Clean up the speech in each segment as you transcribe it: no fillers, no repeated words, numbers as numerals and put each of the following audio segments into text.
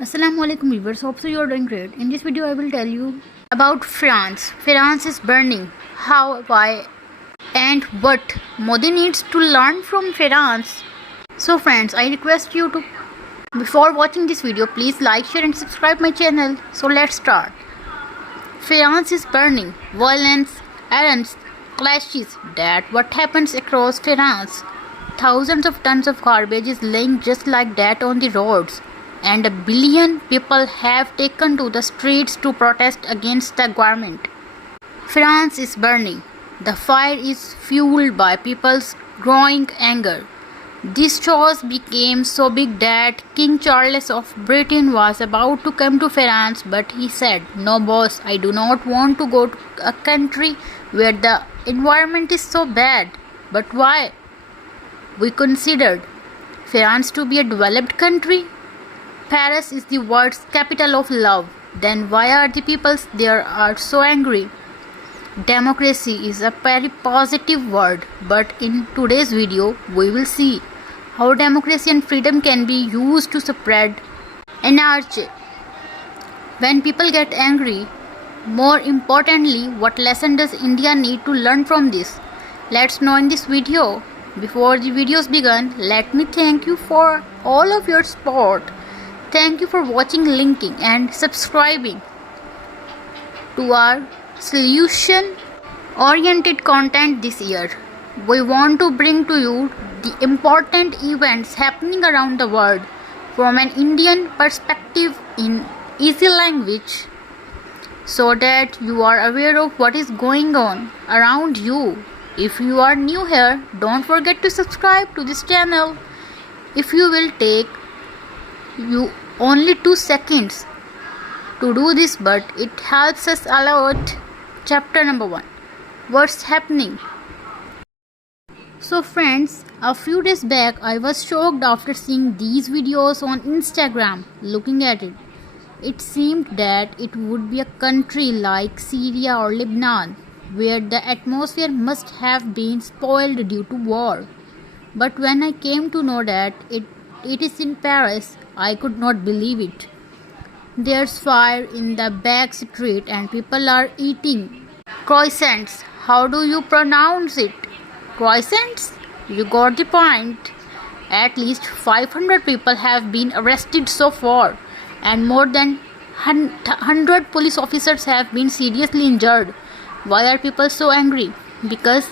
Assalamu alaikum viewers, hope so you are doing great. In this video I will tell you about France. France is burning. How, why and what Modi needs to learn from France. So friends, I request you to, before watching this video, please like, share and subscribe my channel. So let's start. France is burning. Violence, arrests, clashes. That what happens across France. Thousands of tons of garbage is laying just like that on the roads. And 1 billion people have taken to the streets to protest against the government. France is burning. The fire is fueled by people's growing anger. This chaos became so big that King Charles of Britain was about to come to France, but he said, "No boss, I do not want to go to a country where the environment is so bad." But why? We considered France to be a developed country. Paris is the world's capital of love. Then why are the people there are so angry? Democracy is a very positive word, but in today's video we will see how democracy and freedom can be used to spread anarchy. When people get angry, more importantly, what lesson does India need to learn from this? Let's know in this video. Before the videos begin, let me thank you for all of your support. Thank you for watching, linking and subscribing to our solution-oriented content this year. We want to bring to you the important events happening around the world from an Indian perspective in easy language so that you are aware of what is going on around you. If you are new here, don't forget to subscribe to this channel. If you will take you only 2 seconds to do this, but it helps us a lot. Chapter number 1. What's happening? So friends, a few days back I was shocked after seeing these videos on Instagram. Looking at it, it seemed that it would be a country like Syria or Lebanon, where the atmosphere must have been spoiled due to war. But when I came to know that it is in Paris, I could not believe it. There's fire in the back street and people are eating croissants. How do you pronounce it? Croissants? You got the point. At least 500 people have been arrested so far, and more than 100 police officers have been seriously injured. Why are people so angry? Because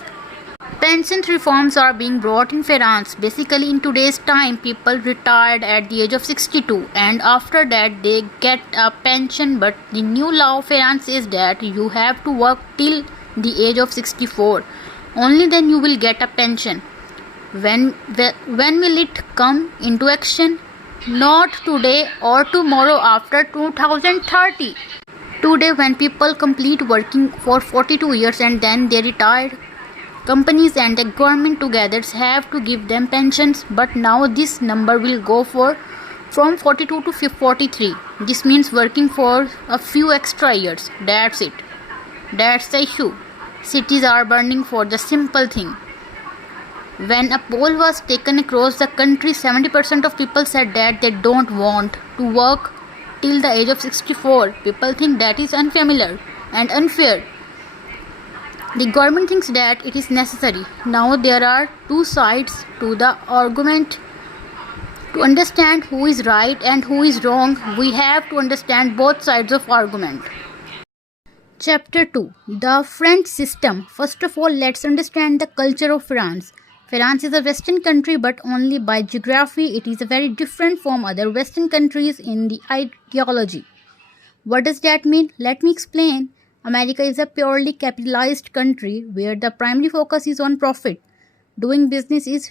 pension reforms are being brought in France. Basically, in today's time, people retired at the age of 62 and after that they get a pension. But the new law of France is that you have to work till the age of 64. Only then you will get a pension. When will it come into action? Not today or tomorrow, after 2030. Today, when people complete working for 42 years and then they retire, companies and the government together have to give them pensions, but now this number will go from 42 to 43. This means working for a few extra years. That's it. That's the issue. Cities are burning for the simple thing. When a poll was taken across the country, 70% of people said that they don't want to work till the age of 64. People think that is unfamiliar and unfair. The government thinks that it is necessary. Now there are two sides to the argument. To understand who is right and who is wrong, we have to understand both sides of argument. Chapter 2. The French system. First of all, let's understand the culture of France. France is a Western country, but only by geography. It is very different from other Western countries in the ideology. What does that mean? Let me explain. America is a purely capitalized country where the primary focus is on profit. Doing business is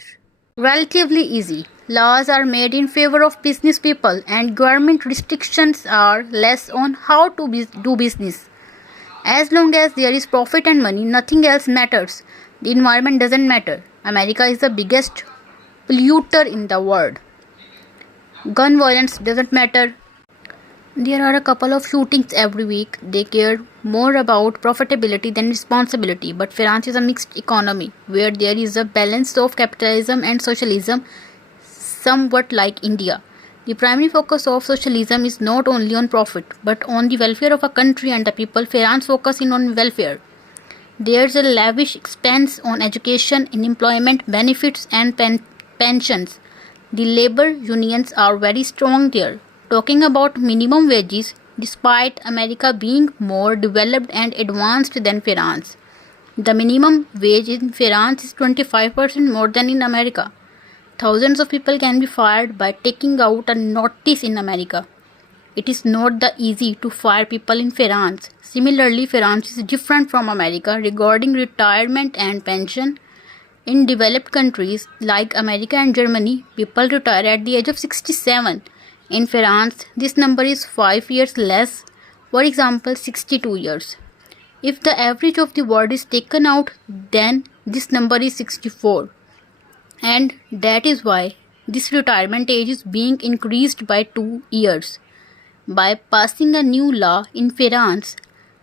relatively easy. Laws are made in favor of business people and government restrictions are less on how to do business. As long as there is profit and money, nothing else matters. The environment doesn't matter. America is the biggest polluter in the world. Gun violence doesn't matter. There are a couple of shootings every week. They care more about profitability than responsibility. But France is a mixed economy where there is a balance of capitalism and socialism, somewhat like India. The primary focus of socialism is not only on profit, but on the welfare of a country and the people. Finance focusing on welfare. There's a lavish expense on education, employment, benefits, and pensions. The labor unions are very strong there. Talking about minimum wages, despite America being more developed and advanced than France. The minimum wage in France is 25% more than in America. Thousands of people can be fired by taking out a notice in America. It is not that easy to fire people in France. Similarly, France is different from America regarding retirement and pension. In developed countries like America and Germany, people retire at the age of 67. In France, this number is 5 years less, for example, 62 years. If the average of the world is taken out, then this number is 64. And that is why this retirement age is being increased by 2 years. By passing a new law in France,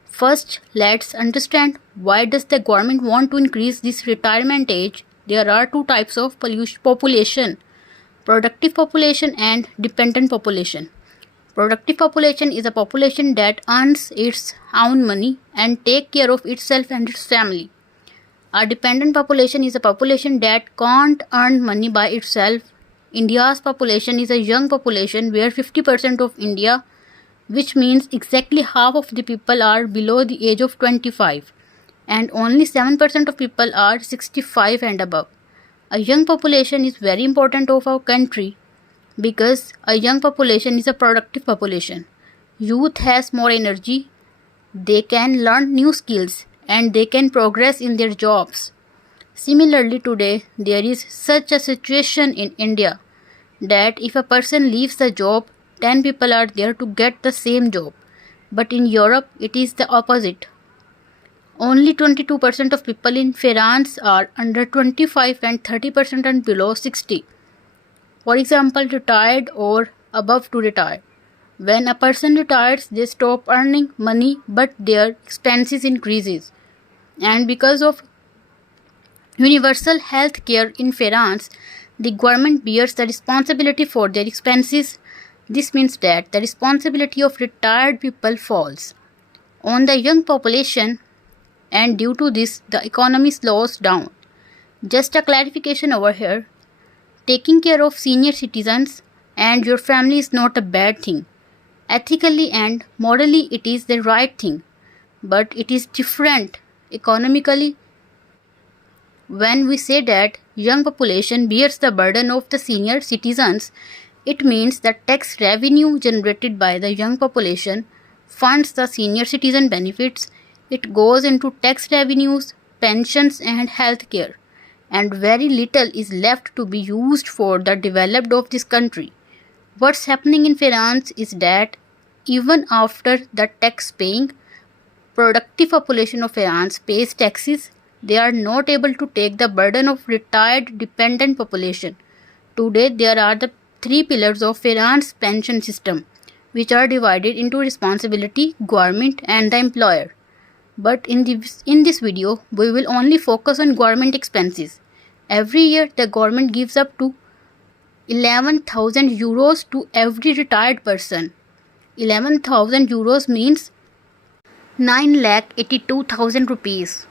first let's understand why does the government want to increase this retirement age. There are two types of population: productive population and dependent population. Productive population is a population that earns its own money and take care of itself and its family. A dependent population is a population that can't earn money by itself. India's population is a young population where 50% of India, which means exactly half of the people, are below the age of 25 and only 7% of people are 65 and above. A young population is very important of our country because a young population is a productive population. Youth has more energy, they can learn new skills and they can progress in their jobs. Similarly, today there is such a situation in India that if a person leaves the job, 10 people are there to get the same job. But in Europe, it is the opposite. Only 22% of people in France are under 25 and 30% are below 60. For example, retired or above to retire. When a person retires, they stop earning money but their expenses increases. And because of universal health care in France, the government bears the responsibility for their expenses. This means that the responsibility of retired people falls on the young population, and due to this, the economy slows down. Just a clarification over here. Taking care of senior citizens and your family is not a bad thing. Ethically and morally, it is the right thing. But it is different economically. When we say that young population bears the burden of the senior citizens, it means that tax revenue generated by the young population funds the senior citizen benefits. It goes into tax revenues, pensions and health care, and very little is left to be used for the development of this country. What's happening in France is that even after the tax paying, productive population of France pays taxes, they are not able to take the burden of retired dependent population. Today there are the three pillars of France pension system, which are divided into responsibility, government and the employer. But in this video, we will only focus on government expenses. Every year, the government gives up to 11,000 euros to every retired person. 11,000 euros means 9,82,000 rupees.